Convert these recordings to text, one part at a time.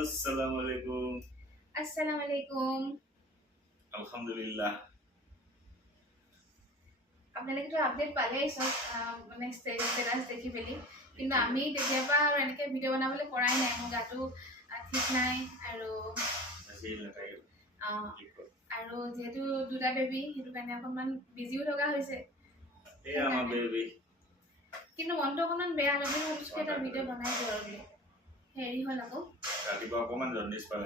Assalamualaikum. Assalamualaikum. Alhamdulillah. আপোনালোকে তো update পালেই সব মানে ষ্টেটাছ দেখি পেলি কিন্তু আমি তেতিয়াৰ পৰা আৰু এনেকৈ ভিডিঅ' বনাবলৈ পৰাই নাই মোৰ গাটো ঠিক নাই আৰু আৰু যিহেতু দুটা বেবী সেইটো কাৰণে অকণমান বিজিও থকা হৈছে কিন্তু মনটো অকণমান বেয়া লাগে ভাবিছোঁ এটা ভিডিঅ' বনাই দিওঁ আৰু বুলি হেৰি হ'ল আকৌ ৰাতিপুৱা অকণমান জণ্ডিছ পালে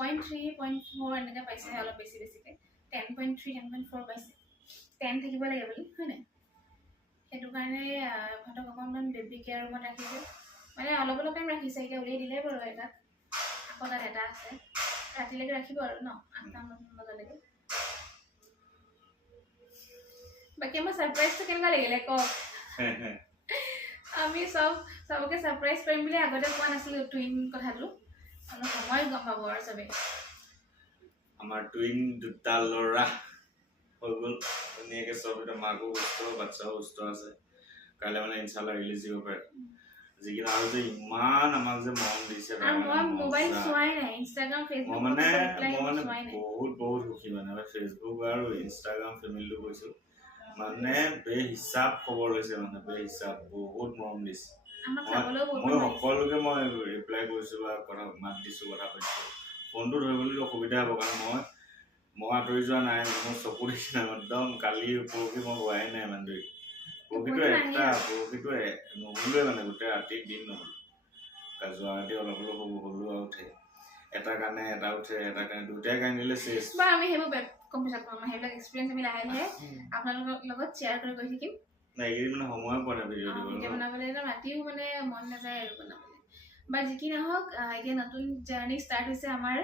0.3 0.4 এনেকৈ পাইছে অলপ বেছিকৈ 10.3 10.4 পাইছে 10 থাকিব লাগে বুলি হয় নাই সেইটো কাৰণে ইহঁতক অকণমান বেবী কেয়াৰ ৰুমত ৰাখিছে মানে অলপ টাইম ৰাখিছে এতিয়া উলিয়াই দিলে বাৰু এটাত আকৌ তাত এটা আছে ৰাতিলৈকে ৰাখিব আৰু ন 8টা বজালৈকে বাকী আমাৰ ছাৰপ্ৰাইজটো কেনেকুৱা লাগিলে কওক আমি চবকে ছাৰপ্ৰাইজ কৰিম বুলি আগতে কোৱা নাছিলোঁ টুইন কথাটো অলপ সময় গম পাব আৰু চবেই আমাৰ টুইন দুটা ল'ৰা হৈ গ'ল ধুনীয়াকৈ চব এতিয়া মাকো সুস্থ বাচ্চাও সুস্থ আছে কাইলৈ মানে ইনশাল্লাহ ৰিলিজ দিব পাৰে যিকেইটা আৰু যে ইমান আমাক যে মৰম দিছে মই মোবাইল চোৱাই নাই ইনষ্টাগ্ৰাম ফেচবুক মই মানে বহুত সুখী মানে ফেচবুক আৰু ইনষ্টাগ্ৰাম ফেমিলিটো কৈছোঁ মানে বেহিচাপ খবৰ লৈছে মানে বেহিচাপ বহুত মৰম দিছে মই সকলোকে মই ৰিপ্লাই কৰিছোঁ বা কথা মাত দিছোঁ কথা পাতিছোঁ ফোনটো ধৰিবলৈ অসুবিধা হ'ব কাৰণ মই আঁতৰি যোৱা নাই মোৰ চকু দেখি নাই একদম কালি পৰহি মই হোৱাই নাই মানে দেৰি পৰহিটো নহ'লোৱে মানে গোটেই ৰাতি দিন নহ'ল যোৱা ৰাতি অলপ হ'লো আৰু উঠে এটা কাৰণে এটা উঠে এটা কাৰণে দুটাই কান্দিলে চেছ আমি সেইবোৰ কম পিছত পাম সেইবিলাক এক্সপিৰিয়েঞ্চ আমি লাহে লাহে আপোনালোকৰ লগত শ্বেয়াৰ কৰি গৈ থাকিম এইকেইদিন মানে সময় পোৱা নাই ভিডিঅ' বনাবলৈ ৰাতিও মানে মন নাযায় আৰু বনাবলৈ বা যি কি নহওক এতিয়া নতুন জাৰ্ণি ষ্টাৰ্ট হৈছে আমাৰ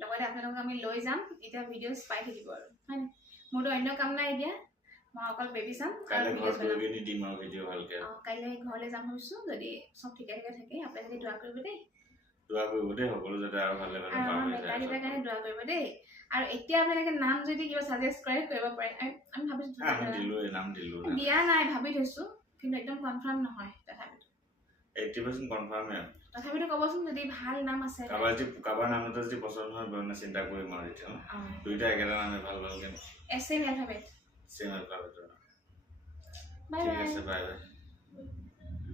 লগতে আপোনালোকক আমি লৈ যাম এতিয়া ভিডিঅ'জ পাই থাকিব আৰু হয় নাই মোৰতো অন্য কাম নাই এতিয়া মই অকল বেবী চাম কাইলৈ ঘৰলৈ যাম ভাবিছোঁ যদি চব ঠিকে থাকে আপোনালোকে দোৱা কৰিব দেই সকলো যাতে আৰু ভালে কাৰণে দোৱা কৰিব দেই আৰু এতিয়া আপোনালোকে নাম যদি কিবা ছাজেষ্ট কৰে কৰিব পাৰে আমি ভাবিছোঁ দিয়া নাই ভাবি থৈছোঁ কিন্তু একদম কনফাৰ্ম নহয় তথাপিতো 80% কনফাৰ্মে তথাপিতো ক'বচোন যদি ভাল নাম আছে কাৰোবাৰ নাম এটা যদি পচন্দ হয় মানে চিন্তা কৰিম আৰু এতিয়া দুইটা একেটা নামে ভালকৈ এছেম এলফাবেট চেম এলফাবেট বাই ঠিক আছে বাই বাই